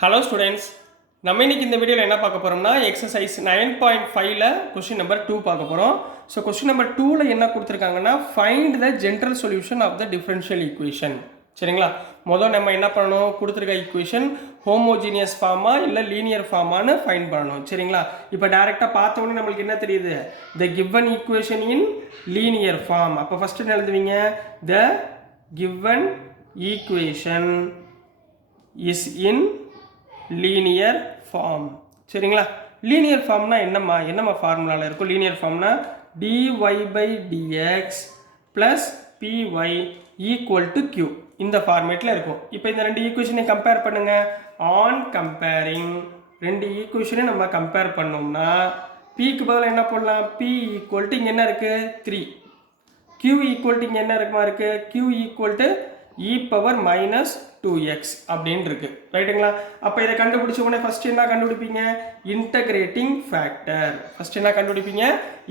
Hello students, நம்ம இன்னைக்கு இந்த வீடியோவில் என்ன பார்க்க போகிறோம்னா எக்ஸசைஸ் 9.5ல கொஸ்டின் நம்பர் 2 பார்க்க போகிறோம். ஸோ கொஸ்டின் நம்பர் 2ல் என்ன கொடுத்துருக்காங்கன்னா find the general solution of the differential equation. சரிங்களா, முதல் நம்ம என்ன பண்ணணும், கொடுத்துருக்க ஈக்குவேஷன் ஹோமோஜீனியஸ் ஃபார்மா இல்லை லீனியர் ஃபார்மானு ஃபைண்ட் பண்ணணும். சரிங்களா, இப்போ டேரெக்டாக பார்த்தோன்னே நம்மளுக்கு என்ன தெரியுது, the given equation in linear form. அப்போ ஃபஸ்ட்டு என்ன எழுதுவீங்க, the given equation is in linear form. சரிங்களா, லீனியர் ஃபார்ம்னா என்னம்மா ஃபார்முலாவில் இருக்கும். லீனியர் ஃபார்ம்னா dy by dx plus py equal to q இந்த ஃபார்மேட்டில் இருக்கும். இப்போ இந்த ரெண்டு ஈக்குவேஷனை கம்பேர் பண்ணுங்க. ஆன் கம்பேரிங் ரெண்டு ஈக்குவேஷனை நம்ம கம்பேர் பண்ணோம்னா pக்கு பதிலாக என்ன பண்ணலாம், p ஈக்குவல் டு இங்கே என்ன இருக்குது 3, q ஈக்குவல் டு இங்கே என்ன இருக்குது q equal to e power minus 2x அப்படின்னு இருக்கு. ரைட்டுங்களா, அப்போ இதை கண்டுபிடிச்ச உடனே ஃபர்ஸ்ட் என்ன கண்டுபிடிப்பீங்க, இன்டகிரேட்டிங் ஃபேக்டர். ஃபர்ஸ்ட் என்ன கண்டுபிடிப்பீங்க,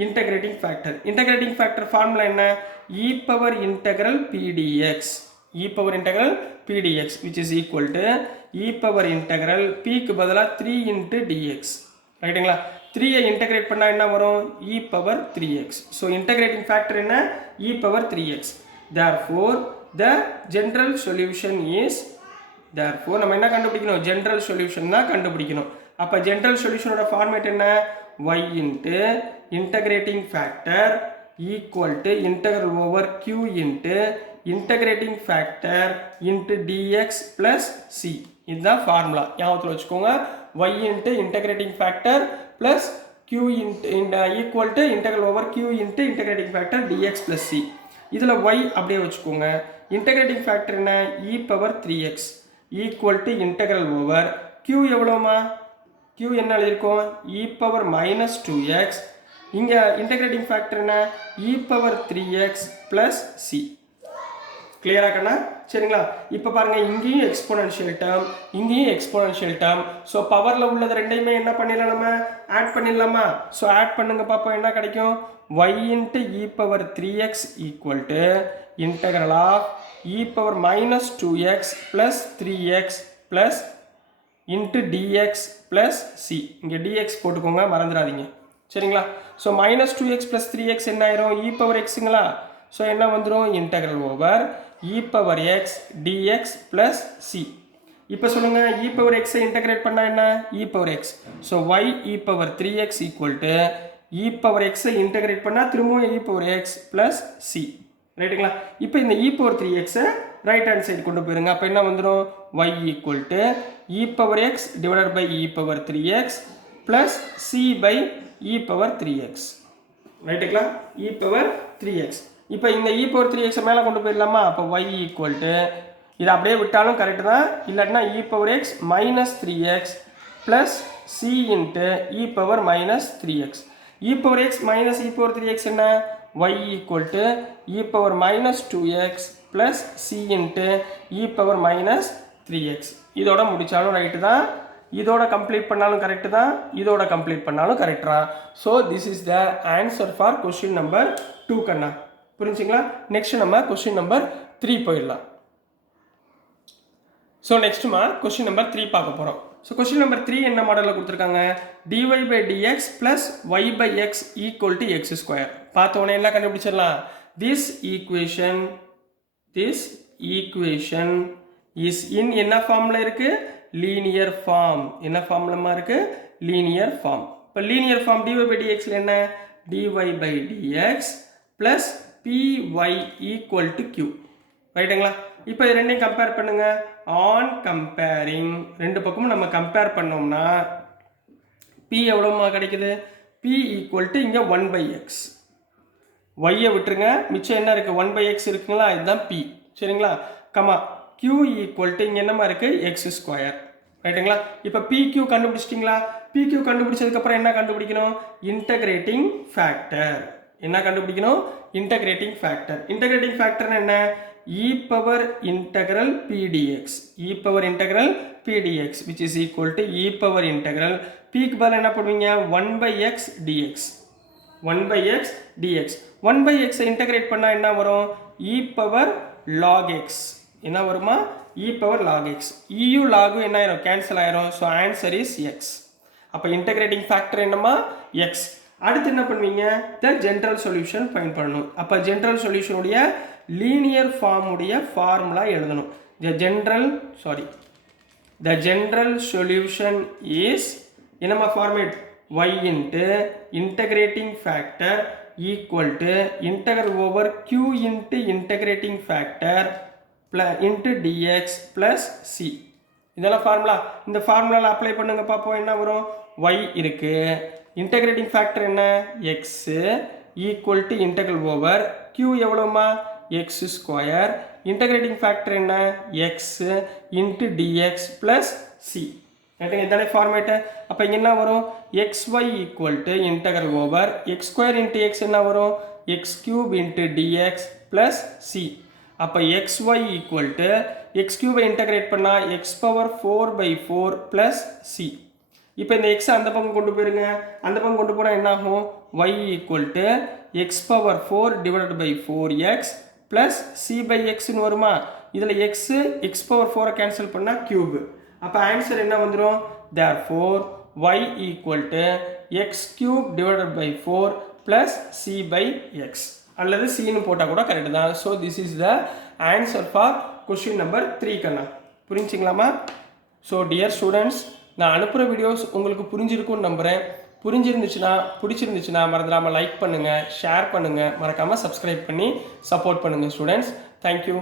integrating factor. Integrating factor formula என்ன, e power integral pdx, e power integral pdx which is equal to e power integral pக்கு பதிலாக 3 into dx. ரைட்டுங்களா, 3ஐ இன்டகிரேட் பண்ணால் என்ன வரும், e power 3x. So integrating factor என்ன, e power 3x. therefore the general solution is, therefore நம்ம என்ன கண்டுபிடிக்கணும், general solution தான் கண்டுபிடிக்கணும். அப்போ general solutionோட ஃபார்மேட் என்ன, y into integrating factor equal to integral over q into integrating factor into dx plus c. இதுதான் formula, ஞாபகத்தில் வச்சுக்கோங்க. y into integrating factor plus q into equal to integral over q into integrating factor dx plus c. இதில் y அப்படியே வச்சுக்கோங்க. Integrating factor என்ன, e power 3x equal to integral over q எவ்வளோமா, q என்ன எழுதியிருக்கோம், e power minus 2x. இங்கே integrating factor என்ன, e power 3x plus c. கிளியரா கண்ணா, சரிங்களா. இப்போ பாருங்க, இங்கேயும் எக்ஸ்போனன்ஷியல் டேர்ம், இங்கேயும் எக்ஸ்போனன்ஷியல் டேர்ம். ஸோ பவரில் உள்ளது ரெண்டையுமே என்ன பண்ணிடலாம், நம்ம ஆட் பண்ணிடலாமா. ஸோ ஆட் பண்ணுங்க பார்ப்போம் என்ன கிடைக்கும், y into e power 3x equal to integral of e power minus 2x plus 3x plus into dx plus c. இங்கே dx போட்டுக்கோங்க, மறந்துடாதீங்க. சரிங்களா, so minus 2x plus 3x என்ன ஆயிரும், e power xங்களா. ஸோ என்ன வந்துடும், integral over e power x dx plus c. இப்போ சொல்லுங்க, e power x இன்டகிரேட் பண்ணா என்ன, e power x. So y e power 3x equal to e power x integrate பண்ணா திரும்பவும் e power x plus c. ரைட்டுங்களா, இப்போ இந்த e power 3x right hand side கொண்டு போயிருங்க. அப்போ என்ன வந்துடும், y equal to e power x divided by e power 3x plus c by e power 3x. ரைட்டுங்களா, e power 3x. இப்போ இந்த e power 3x மேலே கொண்டு போயிடலாமா. அப்போ y equal to, இதை அப்படியே விட்டாலும் கரெக்டு தான், இல்லாட்டினா e power x minus 3x plus c into e power minus 3x. e power x minus e power 3x என்ன, y equal to e power minus 2x plus c into e power minus 3x. இதோட முடிச்சாலும் right தான், இதோட complete பண்ணாலும் correct தான், இதோட complete பண்ணாலும் correct தான். So this is the answer for question number 2 கண்ணா. புரிஞ்சுங்களா. நெக்ஸ்ட் நம்ம கொஸ்டின் நம்பர் 3 போயிடலாம். ஸோ நெக்ஸ்ட்டுமா கொஸ்டின் நம்பர் 3 பார்க்க போகிறோம். ஸோ கொஸ்டின் நம்பர் 3 என்ன மாடலில் கொடுத்துருக்காங்க, dy by dx plus y by x equal to x square. பார்த்த உடனே எல்லாம் கண்டுபிடிச்சிடலாம். திஸ் ஈக்குவேஷன் இஸ் இன் என்ன ஃபார்மில் இருக்குது, லீனியர் ஃபார்ம். என்ன ஃபார்ம்லமா இருக்குது, லீனியர் ஃபார்ம். இப்போ லீனியர் ஃபார்ம் dy by dxல என்ன, dy by dx plus py equal to q. ரைட்டுங்களா, இப்போ இது ரெண்டையும் கம்பேர் பண்ணுங்க. ஆன் கம்பேரிங் ரெண்டு பக்கமும் நம்ம கம்பேர் பண்ணோம்னா p எவ்வளோமா கிடைக்குது, p ஈக்குவல் டு இங்கே 1/x. y விட்டுருங்க, மிச்சம் என்ன இருக்குது, 1/x இருக்குங்களா, இதுதான் p. சரிங்களா, கமா q ஈக்குவல் டு இங்கே என்னமா இருக்குது, எக்ஸ் ஸ்கொயர். ரைட்டுங்களா, இப்போ pq கண்டுபிடிச்சிட்டிங்களா. pq கண்டுபிடிச்சதுக்கப்புறம் என்ன கண்டுபிடிக்கணும், இன்டகிரேட்டிங் ஃபேக்டர். என்ன கண்டுபிடிக்கணும், இன்டகிரேட்டிங் ஃபேக்டர். இன்டகிரேட்டிங் ஃபேக்டர் என்ன, e power integral pdx, e power integral pdx which is equal to e power integral p க்கு பதிலா என்ன பண்ணுவீங்க, 1/x dx. 1/x dx. 1/x integrate பண்ணா என்ன வரும், e power log x. என்ன வருமா, e power log x. eu log என்ன ஆயிரும் கேன்சல் ஆயிரும். So answer is X. அப்போ இன்டகிரேட்டிங் ஃபேக்டர் என்னமா எக்ஸ். அடுத்து என்ன பண்ணுவீங்க, த ஜென்ரல் சொல்யூஷன் ஃபைண்ட் பண்ணணும். அப்போ ஜென்ரல் சொல்யூஷனுடைய லீனியர் ஃபார்முடைய ஃபார்முலா எழுதணும். The general solution is என்னமா format y into integrating factor equal to integral over q into integrating factor into dx plus c. இதெல்லாம் ஃபார்முலா. இந்த ஃபார்முலாவில் அப்ளை பண்ணுங்க பார்ப்போம். என்ன வரும், y இருக்கு, இன்டகிரேட்டிங் ஃபேக்டர் என்ன x equal to integral over q எவ்வளோமா எக்ஸ் ஸ்கொயர், இன்டகிரேட்டிங் ஃபேக்டர் என்ன x into dx plus c. இதானே ஃபார்மேட்டு. அப்போ இங்கே என்ன வரும், x y equal to integral over x square into x என்ன வரும், x cube into dx plus c. அப்போ x y equal to x கியூபை இன்டகிரேட் பண்ணால் எக்ஸ் பவர் 4/4 ப்ளஸ் சி. இப்போ இந்த எக்ஸ் அந்த பக்கம் கொண்டு போயிருங்க. அந்த பக்கம் கொண்டு போனால் என்ன ஆகும், y equal to x power 4 divided by 4x plus c by எக்ஸ்னு வருமா. இதில் எக்ஸு எக்ஸ் பவர் 4 கேன்சல் பண்ணால் கியூபு. அப்போ ஆன்சர் என்ன வந்துடும், therefore y equal to x cube divided by 4 plus c by x, அல்லது சின்னு போட்டால் கூட கரெக்டு தான். So this is the answer for question number 3 கண்ணா. புரிஞ்சுங்களாமா? ஸோ டியர் ஸ்டூடெண்ட்ஸ், நான் அனுப்புகிற வீடியோஸ் உங்களுக்கு புரிஞ்சிருக்கும்னு நம்புகிறேன். பிடிச்சிருந்துச்சுன்னா மறந்துடாமல் லைக் பண்ணுங்கள், ஷேர் பண்ணுங்கள், மறக்காமல் சப்ஸ்கிரைப் பண்ணி சப்போர்ட் பண்ணுங்கள் ஸ்டூடெண்ட்ஸ். தேங்க்யூ.